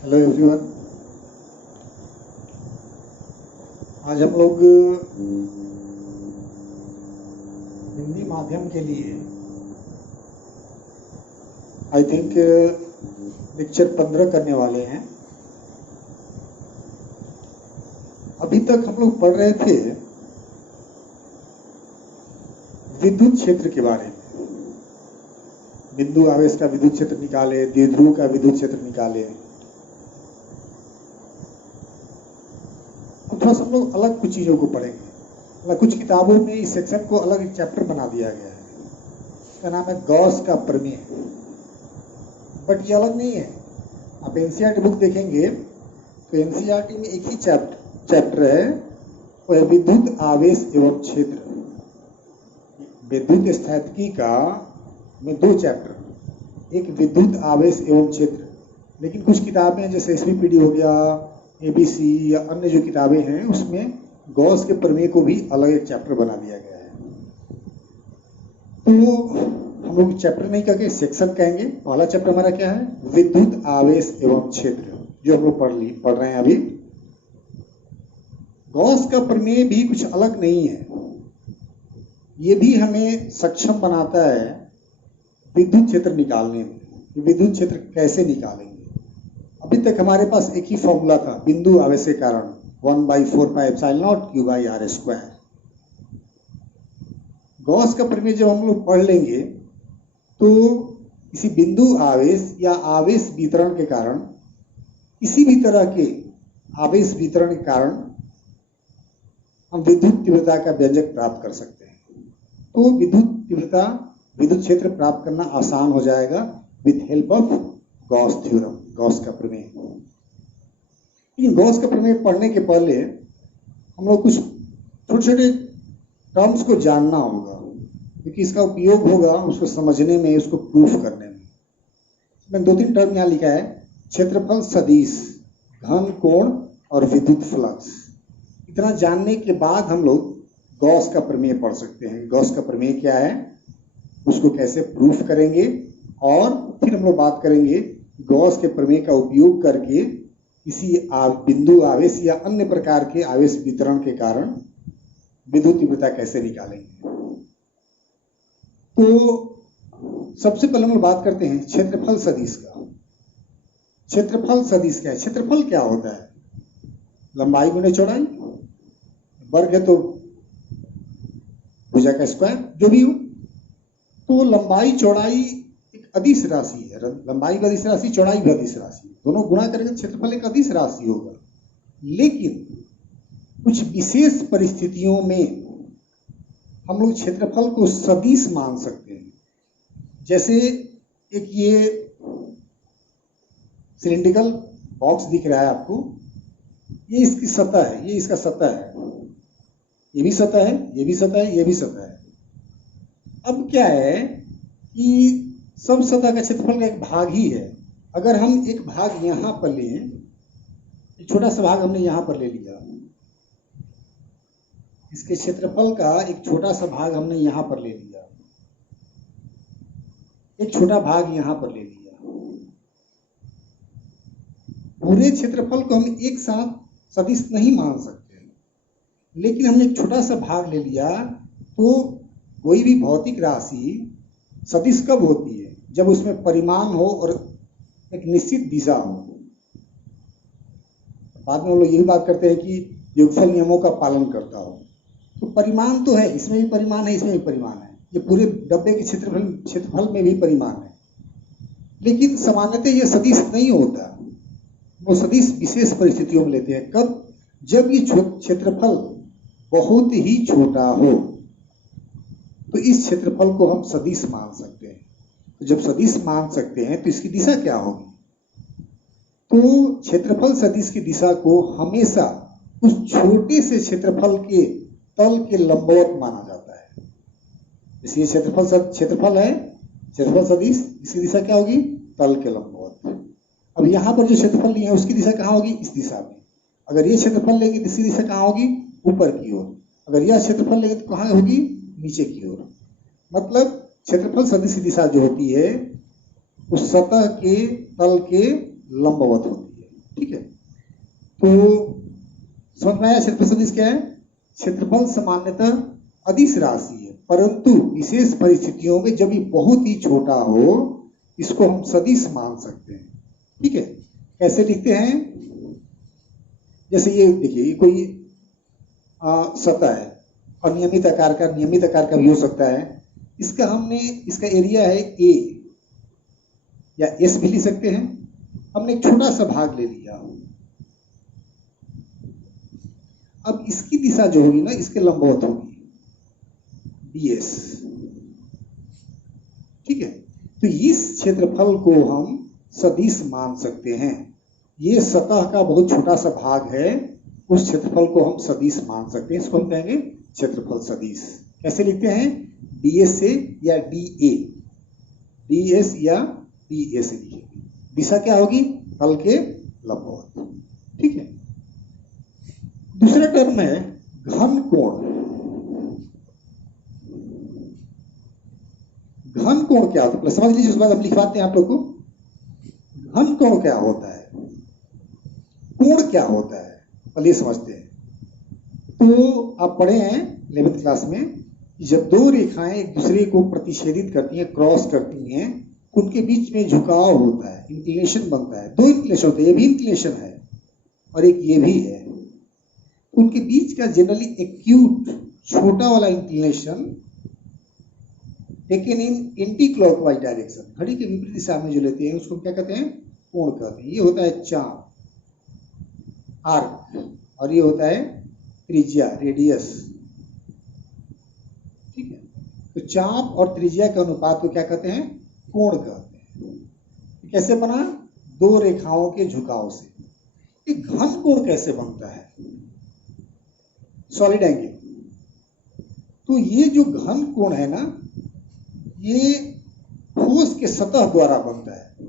Hello everyone. आज हम लोग हिंदी माध्यम के लिए आई थिंक लेक्चर 15 करने वाले हैं। अभी तक हम लोग पढ़ रहे थे विद्युत क्षेत्र के बारे में। बिंदु आवेश का विद्युत क्षेत्र निकाले, द्विध्रुव का विद्युत क्षेत्र निकाले। थोड़ा सा हम लोग अलग कुछ चीज़ों को पढ़ेंगे। कुछ किताबों में इस सेक्शन को अलग एक चैप्टर बना दिया गया है, इसका नाम है गॉस का प्रमेय। बट ये अलग नहीं है। आप एनसीईआरटी बुक देखेंगे तो एनसीईआरटी में एक ही चैप्टर है, वो है विद्युत आवेश एवं क्षेत्र। विद्युत स्थैतिकी का में 2 चैप्टर, एक विद्युत आवेश एवं क्षेत्र। लेकिन कुछ किताबें जैसे एसवीपीडी हो गया, एबीसी या अन्य जो किताबें हैं उसमें गॉस के प्रमेय को भी अलग एक चैप्टर बना दिया गया है। तो हम लोग चैप्टर नहीं कहेंगे, सेक्शन कहेंगे। पहला चैप्टर हमारा क्या है? विद्युत आवेश एवं क्षेत्र, जो हम लोग पढ़ रहे हैं अभी। गॉस का प्रमेय भी कुछ अलग नहीं है, ये भी हमें सक्षम बनाता है विद्युत क्षेत्र निकालने में। विद्युत क्षेत्र कैसे निकालेंगे? अभी तक हमारे पास एक ही फॉर्मूला था बिंदु आवेश के कारण, 1/4πε0 Q/r²। गॉस का प्रमेय जब हम लोग पढ़ लेंगे तो किसी बिंदु आवेश या आवेश वितरण के कारण, किसी भी तरह के आवेश वितरण के कारण हम विद्युत तीव्रता का व्यंजक प्राप्त कर सकते हैं। तो विद्युत तीव्रता, विद्युत क्षेत्र प्राप्त करना आसान हो जाएगा with help of Gauss theorem, Gauss का प्रमेय। लेकिन गॉस का प्रमेय पढ़ने के पहले हम लोग कुछ छोटे छोटे टर्म्स को जानना होगा, क्योंकि इसका उपयोग होगा उसको समझने में, उसको प्रूफ करने में। मैंने 2-3 टर्म यहाँ लिखा है, क्षेत्रफल सदिश, घन कोण और विद्युत फ्लक्स। इतना जानने के बाद हम लोग गॉस का प्रमेय पढ़ सकते हैं। गॉस का प्रमेय क्या है, उसको कैसे प्रूफ करेंगे, और फिर हम लोग बात करेंगे गॉस के प्रमेय का उपयोग करके किसी बिंदु आवेश या अन्य प्रकार के आवेश वितरण के कारण विद्युत तीव्रता कैसे निकालेंगे। तो सबसे पहले हम लोग बात करते हैं क्षेत्रफल सदिश का। क्षेत्रफल सदिश क्या है? क्षेत्रफल क्या होता है? लंबाई गुणे चौड़ाई, वर्ग है तो भुजा का स्क्वायर, जो भी हो। तो लंबाई चौड़ाई एक अदिश राशि है, लंबाई भी अदिश राशि, चौड़ाई भी अदिश राशि, दोनों गुणा करेंगे क्षेत्रफल एक अदिश राशि होगा। लेकिन कुछ विशेष परिस्थितियों में हम लोग क्षेत्रफल को सदिश मान सकते हैं। जैसे एक ये सिलिंड्रिकल बॉक्स दिख रहा है आपको, ये इसकी सतह है, ये इसका सतह है, ये भी सतह है, ये भी सतह है, ये भी सतह है। अब क्या है कि सब सतह का क्षेत्रफल का एक भाग ही है। अगर हम एक भाग यहाँ पर लें, एक छोटा सा भाग हमने यहाँ पर ले लिया, इसके क्षेत्रफल का एक छोटा सा भाग हमने यहाँ पर ले लिया, एक छोटा भाग यहाँ पर ले लिया। पूरे क्षेत्रफल को हम एक साथ सदिश नहीं मान सकते, लेकिन हमने एक छोटा सा भाग ले लिया। तो कोई भी भौतिक राशि सदिश कब होती है? जब उसमें परिमाण हो और एक निश्चित दिशा हो। बाद में हम लोग यही बात करते हैं कि योगफल नियमों का पालन करता हो। तो परिमाण तो है, इसमें भी परिमाण है, इसमें भी परिमाण है, ये पूरे डब्बे के क्षेत्रफल में भी परिमाण है। लेकिन सामान्यतः ये सदिश नहीं होता, वो सदिश विशेष परिस्थितियों में लेते हैं। कब? जब ये क्षेत्रफल बहुत ही छोटा हो, तो इस क्षेत्रफल को हम सदिश मान सकते हैं। तो जब सदिश मान सकते हैं तो इसकी दिशा क्या होगी? तो क्षेत्रफल सदिश की दिशा को हमेशा उस छोटे से क्षेत्रफल के तल के लंबवत माना जाता है। जैसे ये क्षेत्रफल है, क्षेत्रफल सदिश, इसकी दिशा क्या होगी? तल के लंबवत। अब यहाँ पर जो क्षेत्रफल लिया है उसकी दिशा कहाँ होगी? इस दिशा में। अगर ये क्षेत्रफल लेंगे तो इसकी दिशा कहाँ होगी? ऊपर की ओर। अगर यह क्षेत्रफल लेंगे तो कहाँ होगी? नीचे की ओर। मतलब क्षेत्रफल सदिश की दिशा जो होती है उस सतह के तल के लंबवत होती है। ठीक है, तो समझ में आया क्षेत्रफल सदिश क्या है? क्षेत्रफल सामान्यतः अदिश राशि है, परंतु विशेष परिस्थितियों में जब ये बहुत ही छोटा हो इसको हम सदिश मान सकते हैं। ठीक है, कैसे लिखते हैं? जैसे ये देखिए, ये कोई सतह है, अनियमित आकार का, नियमित आकार का भी हो सकता है। इसका एरिया है ए या एस भी लिख सकते हैं। हमने एक छोटा सा भाग ले लिया, अब इसकी दिशा जो होगी ना, इसके लंबवत होगी ds। ठीक है, तो इस क्षेत्रफल को हम सदिश मान सकते हैं। ये सतह का बहुत छोटा सा भाग है, उस क्षेत्रफल को हम सदिश मान सकते हैं, इसको हम कहेंगे क्षेत्रफल सदिश। कैसे लिखते हैं? ds से या da, ds या da से लिखेंगे। दिशा क्या होगी? तल के लंबवत। ठीक है, दूसरा टर्म है घन कोण। घन कोण क्या होता है समझ लीजिए, उसके बाद हम लिखवाते हैं आप लोग को। घन कोण क्या होता है, कोण क्या होता है, पहले समझते हैं। तो आप पढ़े हैं 11th क्लास में, जब दो रेखाएं एक दूसरे को प्रतिच्छेदित करती हैं, क्रॉस करती हैं, उनके बीच में झुकाव होता है, इंक्लिनेशन बनता है। दो इंक्लिनेशन होते हैं, ये भी इंक्लिनेशन है और एक ये भी है। उनके बीच का जनरली एक्यूट छोटा वाला inclination taken in anti clockwise direction, घड़ी के विपरीत दिशा में जो लेते हैं उसको क्या कहते हैं? कोण कहते हैं। ये होता है चाप, आर्क, और ये होता है त्रिज्या, रेडियस। ठीक है, तो चाप और त्रिज्या के अनुपात को क्या कहते हैं? कोण कहते हैं। कैसे बना? दो रेखाओं के झुकाव से। ये घन कोण कैसे बनता है? Solid angle. तो ये जो घन कोण है ना, ये ठोस के सतह द्वारा बनता है।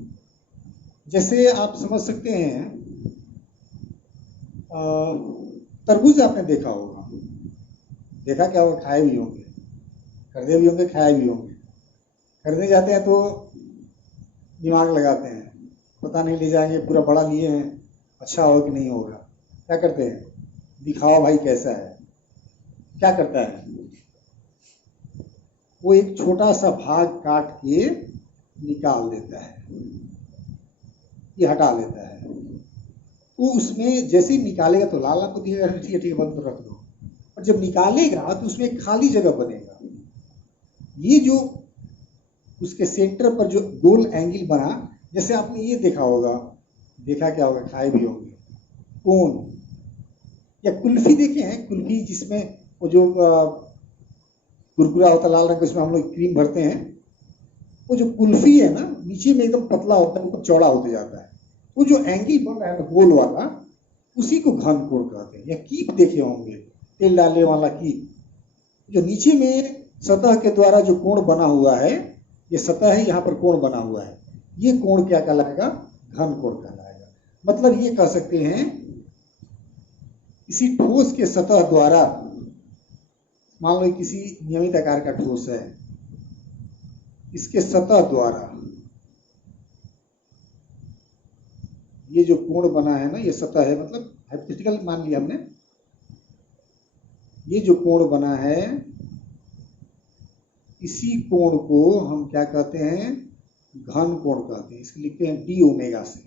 जैसे आप समझ सकते हैं, तरबूज आपने देखा होगा, देखा क्या होगा? खाए भी होंगे, खरीदे भी होंगे, खाए भी होंगे। खरीदने जाते हैं तो दिमाग लगाते हैं, पता नहीं ले जाएंगे, पूरा बड़ा लिए हैं, अच्छा होगा कि नहीं होगा। क्या करते हैं? दिखाओ भाई कैसा है। क्या करता है? वो एक छोटा सा भाग काट के निकाल देता है, ये हटा लेता है। तो उसमें जैसे ही निकालेगा तो लाल आपको दिखेगा, ठीक है ठीक है बंद रख दो। और जब निकालेगा तो उसमें एक खाली जगह बनेगा। ये जो उसके सेंटर पर जो गोल एंगल बना, जैसे आपने ये देखा होगा, देखा क्या होगा? खाए भी होंगे, कोन या कुल्फी देखे हैं? कुल्फी जिसमें वो जो कुरकुरा होता है लाल रंग का, उसमें हम लोग क्रीम भरते हैं। वो जो कुल्फी है ना, नीचे में एकदम पतला होता है, ऊपर चौड़ा होते जाता है। वो जो एंगल बन रहा है ना गोल वाला, उसी को घन कोण कहते हैं। या कीप देखे होंगे, तेल डालने वाला कीप, जो नीचे में सतह के द्वारा जो कोण बना हुआ है, ये सतह है, यहाँ पर कोण बना हुआ है, ये कोण क्या कहलाएगा? घन कोण कहलाएगा। मतलब ये कह सकते हैं, इसी ठोस के सतह द्वारा, मान लो किसी नियमित आकार का ठोस है, इसके सतह द्वारा ये जो कोण बना है ना, ये सतह है, मतलब हाइपोथेटिकल मान लिया हमने। ये जो कोण बना है, इसी कोण को हम क्या कहते हैं? घन कोण कहते हैं। इसको लिखते हैं डी ओमेगा से।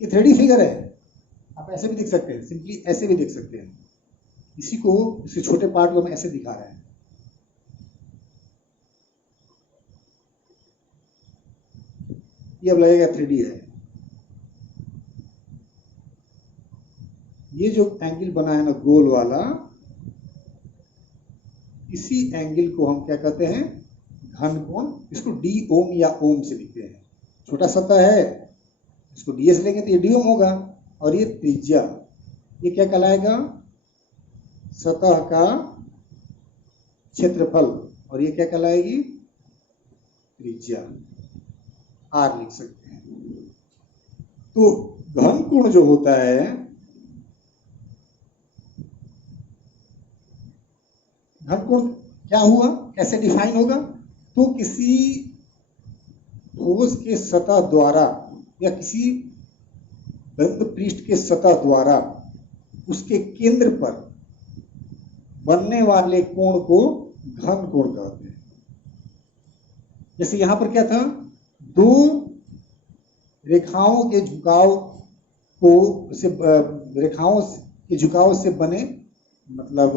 ये 3D फिगर है, आप ऐसे भी देख सकते हैं, सिंपली ऐसे भी देख सकते हैं। इसी को, इसके छोटे पार्ट को हम ऐसे दिखा रहे हैं। ये अब लगेगा 3D है। ये जो एंगल बना है ना गोल वाला, इसी एंगल को हम क्या कहते हैं? घन कोण। इसको डी ओम या ओम से लिखते हैं। छोटा सतह है, इसको ds लेंगे तो ये डी ओम होगा। और ये त्रिज्या, ये क्या कहलाएगा? सतह का क्षेत्रफल। और ये क्या कहलाएगी? त्रिज्या, आर लिख सकते हैं। तो घन कोण जो होता है, घन कोण क्या हुआ, कैसे डिफाइन होगा? तो किसी ठोस के सतह द्वारा या किसी बंद पृष्ठ के सतह द्वारा उसके केंद्र पर बनने वाले कोण को घन कोण कहते हैं। जैसे यहां पर क्या था, दो रेखाओं के झुकाव को से रेखाओं के झुकाव से बने, मतलब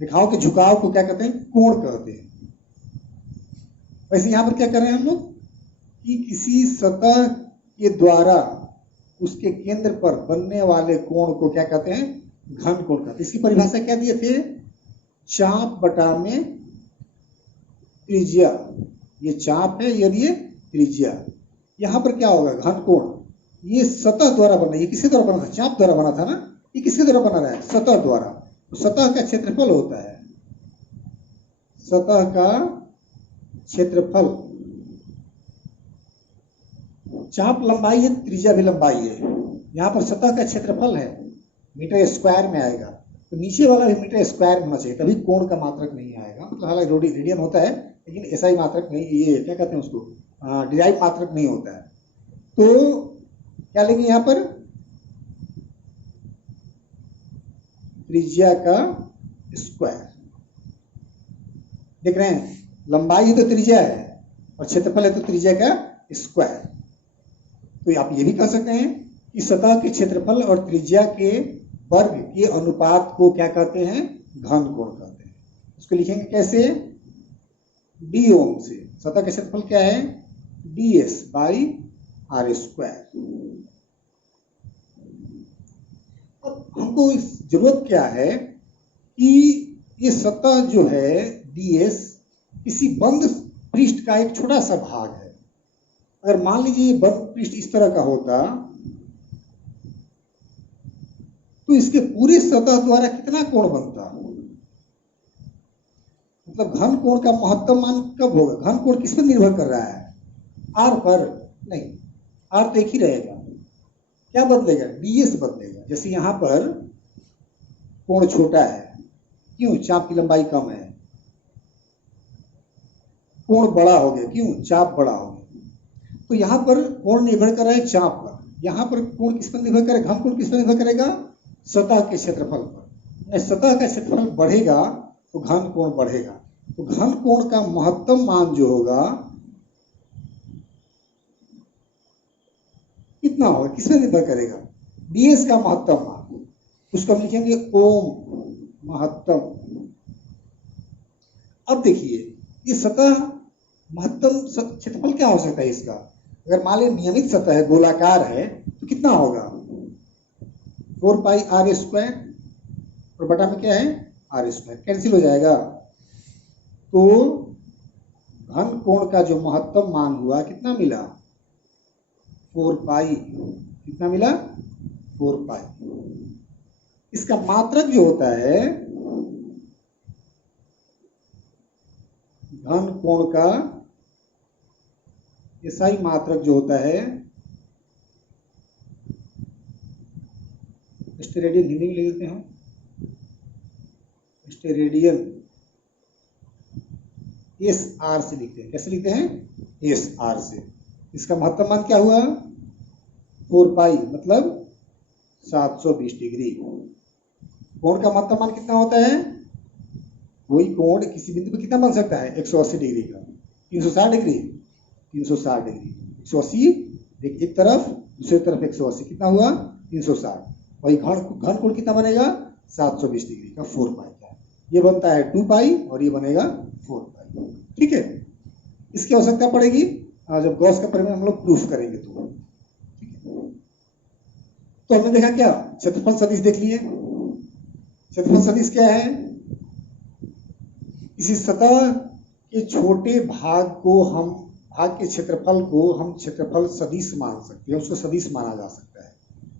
रेखाओं के झुकाव को क्या कहते हैं, कोण कहते हैं। वैसे यहां पर क्या कर रहे हैं हम लोग कि किसी सतह के द्वारा उसके केंद्र पर बनने वाले कोण को क्या कहते हैं, घन कोण कहते हैं। इसकी परिभाषा क्या दिए थे, चाप बटा में त्रिज्या। ये चाप है और ये त्रिज्या। यहां पर क्या होगा, घन कोण। ये सतह द्वारा बना, ये किसके द्वारा बना था, चाप द्वारा बना था ना, ये किसके द्वारा बना रहा है, सतह द्वारा। तो सतह का क्षेत्रफल होता है, सतह का क्षेत्रफल, चाप लंबाई है, त्रिज्या भी लंबाई है। यहां पर सतह का क्षेत्रफल है, मीटर स्क्वायर में आएगा, तो नीचे वाला भी मीटर स्क्वायर में होना चाहिए, तभी कोण का मात्रक नहीं आएगा। मतलब हालांकि रेडियन होता है लेकिन ऐसा ही मात्रक नहीं, ये क्या कहते हैं उसको, डिराइव मात्रक नहीं होता है। तो क्या लेंगे यहां पर, त्रिज्या का स्क्वायर। देख रहे हैं, लंबाई है तो त्रिज्या है और क्षेत्रफल है तो त्रिज्या का स्क्वायर। तो आप ये भी कह सकते हैं कि सतह के क्षेत्रफल और त्रिज्या के वर्ग के अनुपात को क्या कहते हैं, घन कोण कहते हैं। इसको लिखेंगे कैसे, डी ओम से। सतह का क्षेत्रफल क्या है, D S by R square. अब हमको जरूरत क्या है कि ये सतह जो है डी एस किसी बंद पृष्ठ का एक छोटा सा भाग है। अगर मान लीजिए ये बंद पृष्ठ इस तरह का होता तो इसके पूरे सतह द्वारा कितना कोण बनता, मतलब घन कोण का महत्तम मान कब होगा। घन कोण किस पर निर्भर कर रहा है, आर पर नहीं, आर तो एक ही रहेगा। क्या बदलेगा, डीएस बदलेगा। जैसे यहां पर कोण छोटा है, क्यों, चाप की लंबाई कम है। कोण बड़ा हो गया, क्यों, चाप बड़ा हो गया। तो यहां पर कोण निर्भर कर रहा है चाप पर, यहां पर कोण किस पर निर्भर करेगा, घन कोण किस पर निर्भर करेगा, सतह के क्षेत्रफल पर। सतह का क्षेत्रफल बढ़ेगा तो घन कोण बढ़ेगा। तो घन कोण का महत्तम मान जो होगा कितना होगा, किस पर निर्भर करेगा, डीएस का महत्तम मान। उसको हम लिखेंगे ओम महत्तम। अब देखिए ये सतह महत्तम क्षेत्रफल क्या हो सकता है इसका। अगर मान लीजिए नियमित सतह है, गोलाकार है, तो कितना होगा, 4 पाई आर स्क्वायर, और बटा में क्या है, आर स्क्वायर, कैंसिल हो जाएगा। तो घन कोण का जो महत्तम मान हुआ कितना मिला, 4 पाई, कितना मिला, 4 पाई। इसका मात्रक जो होता है घन कोण का, एसआई मात्रक जो होता है, स्टेरेडियन हिंदी में लिख देते हैं, स्टेरेडियन एस आर से लिखते हैं। कैसे लिखते हैं, एस आर से। इसका महत्तम मान क्या हुआ, 4 पाई, मतलब 720 डिग्री। कोण का महत्तम मान कितना होता है, कोई कोण किसी बिंदु पर कितना बन सकता है, 180 डिग्री का, 360 डिग्री, 360 डिग्री, 180 एक तरफ, दूसरी तरफ 180, कितना हुआ, 360। वही घन कोण कितना बनेगा, 720 डिग्री का, 4 पाई का। ये बनता है 2 पाई और ये बनेगा 4 पाई। ठीक है, इसकी आवश्यकता पड़ेगी जब गॉस का परिणाम हम लोग प्रूफ करेंगे तो। ठीक है, तो हमने देखा क्या, क्षेत्रफल सदिश देख लिए। क्षेत्रफल सदिश क्या है, किसी सतह के छोटे भाग को हम, भाग के क्षेत्रफल को हम क्षेत्रफल सदिश मान सकते हैं, उसको सदिश माना जा सकता है।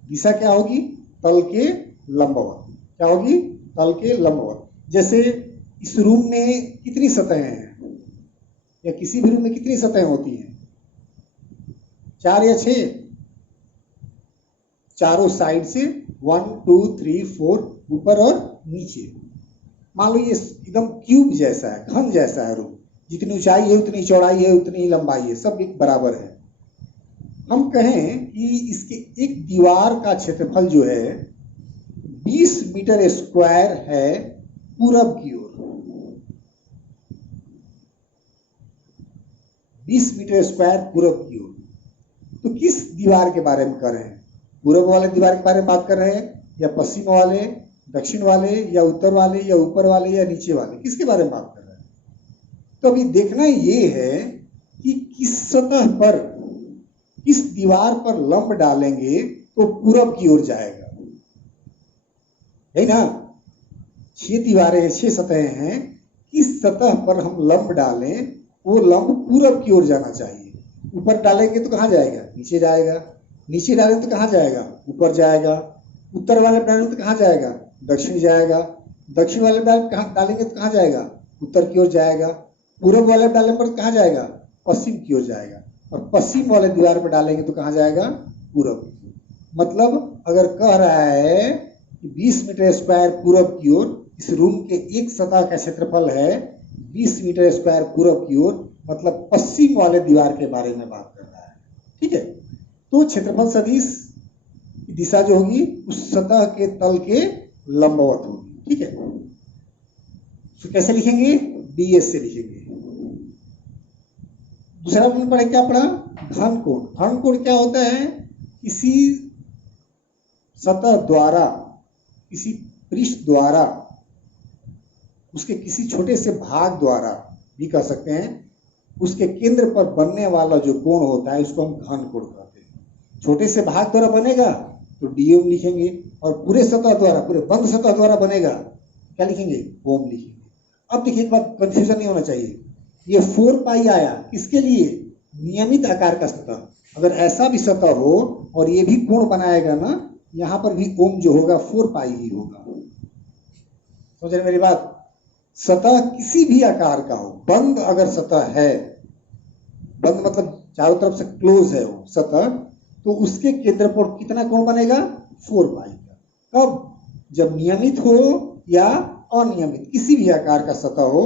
दिशा क्या होगी, तल के लंबवत। क्या होगी, तल के लंबवत। जैसे इस रूम में कितनी सतहें हैं, या किसी भी रूम में कितनी सतहें होती हैं, 4 या 6, चारों साइड से 1 2 3 4, ऊपर और नीचे। मान लो ये एकदम क्यूब जैसा है, घन जैसा है रूम, जितनी ऊंचाई है उतनी चौड़ाई है उतनी लंबाई है, सब एक बराबर है। हम कहें कि इसके एक दीवार का क्षेत्रफल जो है 20 मीटर स्क्वायर है पूरब की ओर, 20 मीटर स्क्वायर पूरब की ओर, तो किस दीवार के बारे में कर रहे हैं? पूरब वाले दीवार के बारे में बात कर रहे हैं, या पश्चिम वाले, दक्षिण वाले, या उत्तर वाले, या ऊपर वाले, या नीचे वाले, किसके बारे में बात कर रहे हैं? तो अभी देखना ये है कि किस सतह पर, किस दीवार पर लंब डालेंगे तो पूरब की ओर जाएगा, है ना? 6 दीवारें, 6 सतहें हैं, किस सतह पर हम लंब डालें वो लंब पूरब की ओर जाना चाहिए। ऊपर डालेंगे तो कहाँ जाएगा? नीचे जाएगा। नीचे डालेंगे तो कहाँ जाएगा? ऊपर जाएगा। उत्तर वाले डालेंगे तो कहाँ जाएगा? दक्षिण जाएगा। दक्षिण वाले डालेंगे तो कहाँ जाएगा? उत्तर की ओर जाएगा। पूरब वाले डालने पर कहाँ जाएगा? पश्चिम की ओर जाएगा। और पश्चिम वाले दीवार पर डालेंगे तो कहाँ जाएगा? पूरब। मतलब अगर कह रहा है कि 20 मीटर स्क्वायर पूरब की ओर, इस रूम के एक सतह का क्षेत्रफल है 20 मीटर स्क्वायर पूरब की ओर, मतलब पश्चिम वाले दीवार के बारे में बात कर रहा है। ठीक है, तो क्षेत्रफल सदिश की दिशा जो होगी उस सतह के तल के लंबवत होगी। ठीक है, तो कैसे लिखेंगे? ds से लिखेंगे। दूसरा अपन पढ़े, क्या पढ़ा? घन कोण। घन कोण क्या होता है? किसी सतह द्वारा, किसी पृष्ठ द्वारा, उसके किसी छोटे से भाग द्वारा भी कह सकते हैं, उसके केंद्र पर बनने वाला जो कोण होता है उसको हम घन कोण कहते हैं। छोटे से भाग द्वारा बनेगा तो dm लिखेंगे, और पूरे सतह द्वारा, पूरे बंद सतह द्वारा बनेगा क्या लिखेंगे? ओम लिखेंगे। अब देखिए, एक बात कंफ्यूजन नहीं होना चाहिए, ये 4 पाई आया किसके लिए? नियमित आकार का सतह। अगर ऐसा भी सतह हो और ये भी कोण बनाएगा ना, यहां पर भी ओम जो होगा 4 पाई ही होगा। समझ रहे मेरी बात? सतह किसी भी आकार का हो, बंद अगर सतह है, बंद मतलब चारों तरफ से क्लोज है वो सतह, तो उसके केंद्र पर कितना कोण बनेगा? 4 पाई का। कब? जब नियमित हो या अनियमित, किसी भी आकार का सतह हो,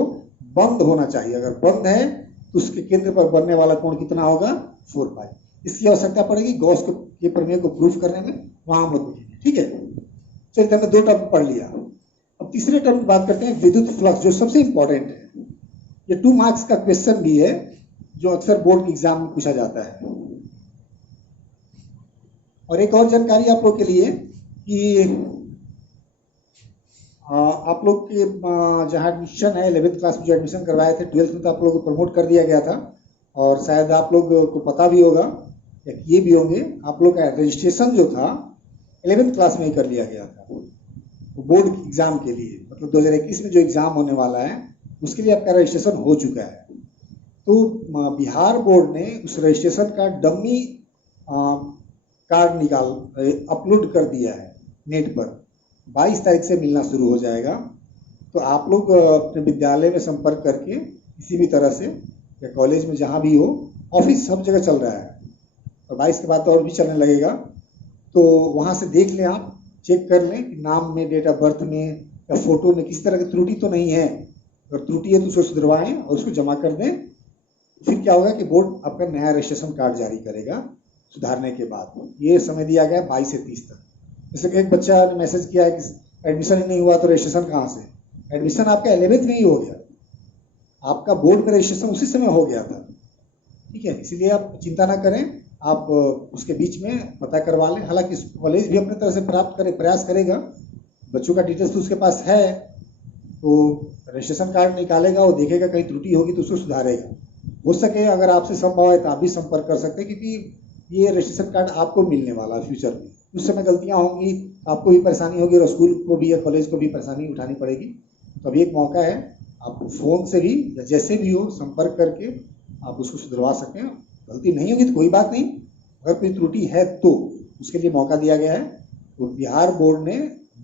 बंद होना चाहिए। अगर बंद है तो उसके केंद्र पर बनने वाला कोण कितना होगा? 4 पाई। इसकी आवश्यकता पड़ेगी गॉस के प्रमेय को प्रूफ करने में, वहां हम लोग लिखेंगे। ठीक है, चलिए हमने 2 टर्म पढ़ लिया। अब तीसरे टर्म की बात करते हैं, विद्युत फ्लक्स, जो सबसे इंपॉर्टेंट है। ये 2 मार्क्स का क्वेश्चन भी है जो अक्सर बोर्ड के एग्जाम में पूछा जाता है। और एक और जानकारी आप लोग के लिए कि आप लोग के जहाँ एडमिशन है, 11th क्लास में जो एडमिशन करवाए थे, 12th में तो आप लोग को प्रमोट कर दिया गया था, और शायद आप लोग को पता भी होगा या किए भी होंगे, आप लोग का रजिस्ट्रेशन जो था 11th क्लास में ही कर लिया गया था बोर्ड एग्जाम के लिए। मतलब 2021 में जो एग्जाम होने वाला है उसके लिए आपका रजिस्ट्रेशन हो चुका है। तो बिहार बोर्ड ने उस रजिस्ट्रेशन का डमी कार्ड अपलोड कर दिया है नेट पर। 22 तारीख से मिलना शुरू हो जाएगा। तो आप लोग अपने विद्यालय में संपर्क करके किसी भी तरह से, या कॉलेज में जहाँ भी हो, ऑफिस सब जगह चल रहा है, और 22 के बाद तो और भी चलने लगेगा। तो वहाँ से देख लें, आप चेक कर लें कि नाम में, डेट ऑफ बर्थ में या फोटो में किसी तरह की त्रुटि तो नहीं है। अगर त्रुटि है तो उसको सुधरवाएं और उसको जमा कर दें। फिर क्या होगा कि बोर्ड आपका नया रजिस्ट्रेशन कार्ड जारी करेगा सुधारने के बाद। ये समय दिया गया 22 से 30 तक। जैसे कि एक बच्चा ने मैसेज किया है कि एडमिशन ही नहीं हुआ तो रजिस्ट्रेशन कहाँ से? एडमिशन आपका 11th में ही हो गया, आपका बोर्ड में रजिस्ट्रेशन उसी समय हो गया था। ठीक है, इसीलिए आप चिंता ना करें, आप उसके बीच में पता करवा लें। हालांकि कॉलेज भी अपने तरह से प्रयास करेगा, बच्चों का डिटेल्स तो उसके पास है, तो रजिस्ट्रेशन कार्ड निकालेगा, वो देखेगा कहीं त्रुटि होगी तो उसको सुधारेगा। हो सके अगर आपसे संभव है तो आप भी संपर्क कर सकते हैं, क्योंकि ये रजिस्ट्रेशन कार्ड आपको मिलने वाला है फ्यूचर में। उस समय गलतियां होंगी, आपको भी परेशानी होगी, और स्कूल को भी या कॉलेज को भी परेशानी उठानी पड़ेगी। तो अभी एक मौका है, आप फ़ोन से भी या जैसे भी हो संपर्क करके आप उसको सुधरवा सकते हैं। गलती नहीं होगी तो कोई बात नहीं, अगर कोई त्रुटि है तो उसके लिए मौका दिया गया है। तो बिहार बोर्ड ने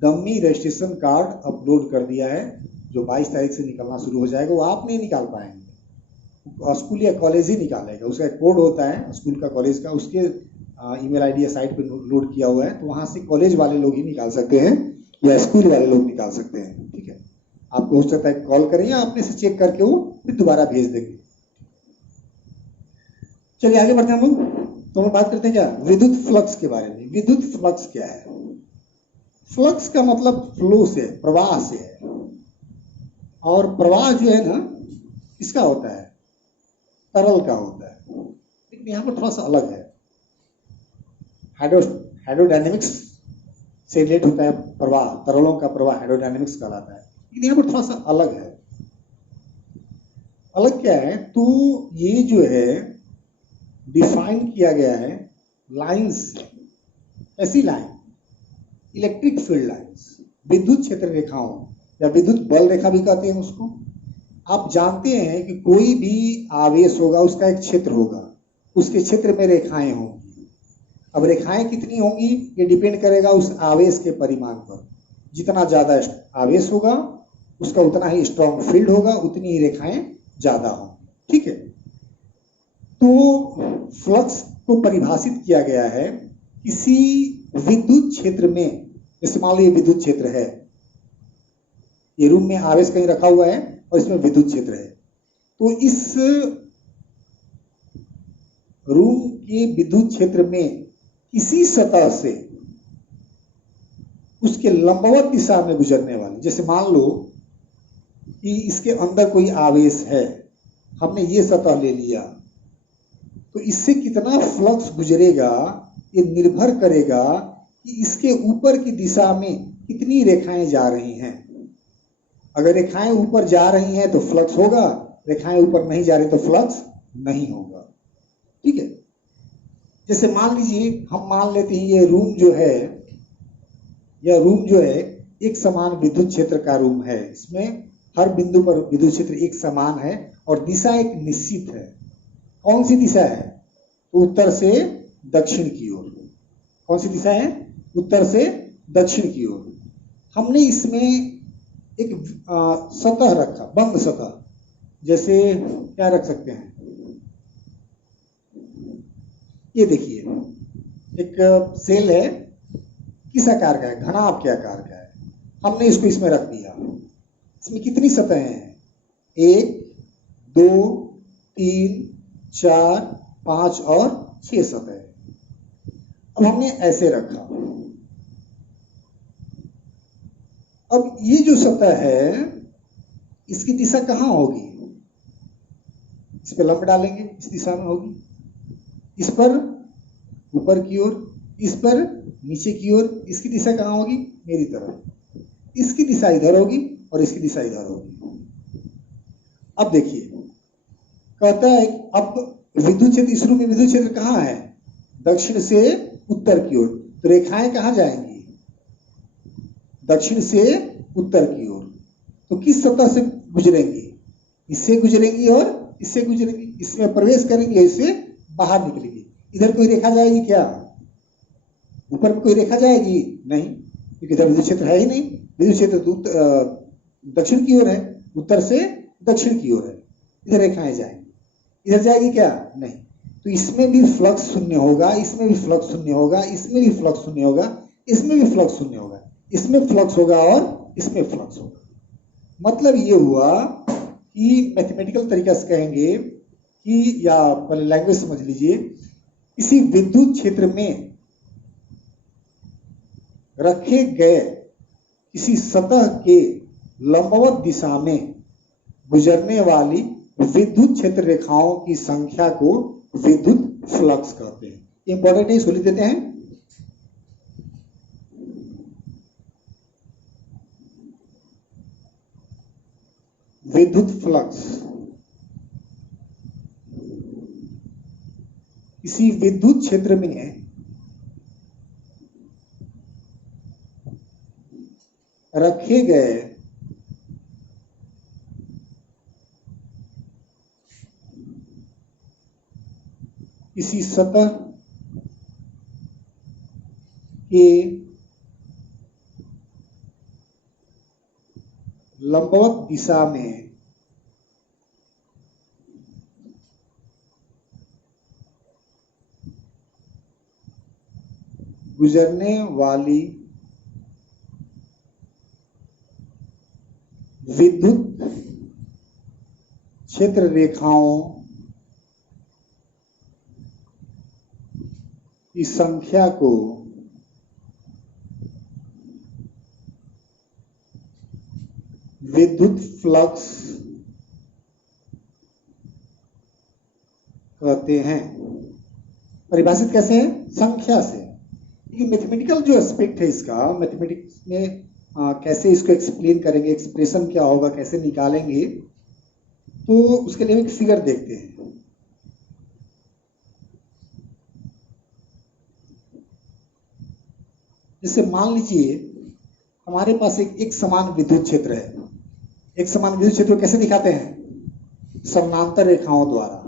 डमी रजिस्ट्रेशन कार्ड अपलोड कर दिया है, जो 22 तारीख से निकलना शुरू हो जाएगा। वो आप नहीं निकाल पाएंगे, स्कूल या कॉलेज ही निकालेगा। उसका एक कोड होता है स्कूल का, कॉलेज का, उसके ईमेल आईडी या साइट पे लोड किया हुआ है, तो वहां से कॉलेज वाले लोग ही निकाल सकते हैं या स्कूल वाले लोग निकाल सकते हैं। ठीक है, आपको हो सकता है कॉल करें या अपने से चेक करके वो फिर दोबारा भेज देंगे। चलिए आगे बढ़ते हैं हम लोग। तो हम बात करते हैं क्या विद्युत फ्लक्स के बारे में। विद्युत फ्लक्स क्या है? फ्लक्स का मतलब फ्लो से, प्रवाह से है। और प्रवाह जो है ना किसका होता है? तरल का होता है। लेकिन यहाँ पर थोड़ा सा अलग है। हाइड्रोडायनेमिक्स से रिलेट होता है प्रवाह, तरलों का प्रवाह हाइड्रोडायनेमिक्स कहलाता है। लेकिन यहाँ पर थोड़ा सा अलग है। अलग क्या है? तो ये जो है डिफाइन किया गया है लाइंस। ऐसी लाइन, इलेक्ट्रिक फील्ड लाइंस, विद्युत क्षेत्र रेखाओं या विद्युत बल रेखा भी कहते हैं उसको। आप जानते हैं कि कोई भी आवेश होगा उसका एक क्षेत्र होगा, उसके क्षेत्र में रेखाएं होंगी। अब रेखाएं कितनी होंगी ये डिपेंड करेगा उस आवेश के परिमाण पर। जितना ज्यादा आवेश होगा उसका उतना ही स्ट्रॉन्ग फील्ड होगा, उतनी ही रेखाएं ज्यादा होंगी। ठीक है। तो फ्लक्स को परिभाषित किया गया है किसी विद्युत क्षेत्र में। जैसे मान लो ये विद्युत क्षेत्र है, ये रूम में आवेश कहीं रखा हुआ है और इसमें विद्युत क्षेत्र है। तो इस रूम के विद्युत क्षेत्र में किसी सतह से उसके लंबवत दिशा में गुजरने वाली, जैसे मान लो कि इसके अंदर कोई आवेश है, हमने ये सतह ले लिया, तो इससे कितना फ्लक्स गुजरेगा ये निर्भर करेगा कि इसके ऊपर की दिशा में कितनी रेखाएं जा रही हैं। अगर रेखाएं ऊपर जा रही हैं तो फ्लक्स होगा, रेखाएं ऊपर नहीं जा रही तो फ्लक्स नहीं होगा। ठीक है। जैसे मान लीजिए हम मान लेते हैं ये रूम जो है, यह रूम जो है एक समान विद्युत क्षेत्र का रूम है। इसमें हर बिंदु पर विद्युत क्षेत्र एक समान है और दिशा एक निश्चित है। कौन सी दिशा है? उत्तर से दक्षिण की ओर। कौन सी दिशा है? उत्तर से दक्षिण की ओर। हमने इसमें एक सतह रखा, बंद सतह। जैसे क्या रख सकते हैं, ये देखिए एक सेल है, किस आकार का है? घनाभ के आकार का है। हमने इसको इसमें रख दिया। इसमें कितनी सतहें हैं? 1 2 3 4 5 और 6 सतहें। अब हमने ऐसे रखा। अब ये जो सतह है इसकी दिशा कहाँ होगी? इस पर लंब डालेंगे, इस दिशा में होगी। इस पर ऊपर की ओर, इस पर नीचे की ओर। इसकी दिशा कहाँ होगी? मेरी तरफ। इसकी दिशा इधर होगी और इसकी दिशा इधर होगी। अब देखिए कहता है अब विद्युत क्षेत्र, इस रूम में विद्युत क्षेत्र कहाँ है? दक्षिण से उत्तर की ओर। तो रेखाएं कहाँ जाएंगी? दक्षिण से उत्तर की ओर। तो किस सतह से गुजरेंगी? इससे गुजरेंगी और इससे गुजरेंगी। इसमें प्रवेश करेंगे, इससे बाहर निकलेंगी। इधर कोई रेखा जाएगी क्या? ऊपर में कोई रेखा जाएगी? नहीं, क्योंकि इधर विद्युत क्षेत्र है ही नहीं। विद्युत क्षेत्र दक्षिण की ओर है, उत्तर से दक्षिण की ओर है। इधर रेखाएं जाएंगी, इधर जाएगी क्या? नहीं। तो इसमें भी फ्लक्स शून्य होगा, इसमें भी फ्लक्स शून्य होगा, इसमें भी फ्लक्स शून्य होगा, इसमें भी फ्लक्स शून्य होगा, इसमें फ्लक्स होगा और इसमें फ्लक्स होगा। मतलब ये हुआ कि मैथमेटिकल तरीका से कहेंगे कि, या पहले लैंग्वेज समझ लीजिए, किसी विद्युत क्षेत्र में रखे गए किसी सतह के लंबवत दिशा में गुजरने वाली विद्युत क्षेत्र रेखाओं की संख्या को विद्युत फ्लक्स कहते हैं। इंपॉर्टेंट है, इसको लिख देते हैं। विद्युत फ्लक्स किसी विद्युत क्षेत्र में रखे गए किसी सतह के लंबवत दिशा में गुजरने वाली विद्युत क्षेत्र रेखाओं इस संख्या को विद्युत फ्लक्स कहते हैं। परिभाषित कैसे है? संख्या से। लेकिन मैथमेटिकल जो एस्पेक्ट है इसका, मैथमेटिक्स में कैसे इसको एक्सप्लेन करेंगे, एक्सप्रेशन क्या होगा, कैसे निकालेंगे, तो उसके लिए एक फिगर देखते हैं। जैसे मान लीजिए हमारे पास एक समान विद्युत क्षेत्र है। एक समान विद्युत क्षेत्र को कैसे दिखाते हैं? समानांतर रेखाओं द्वारा।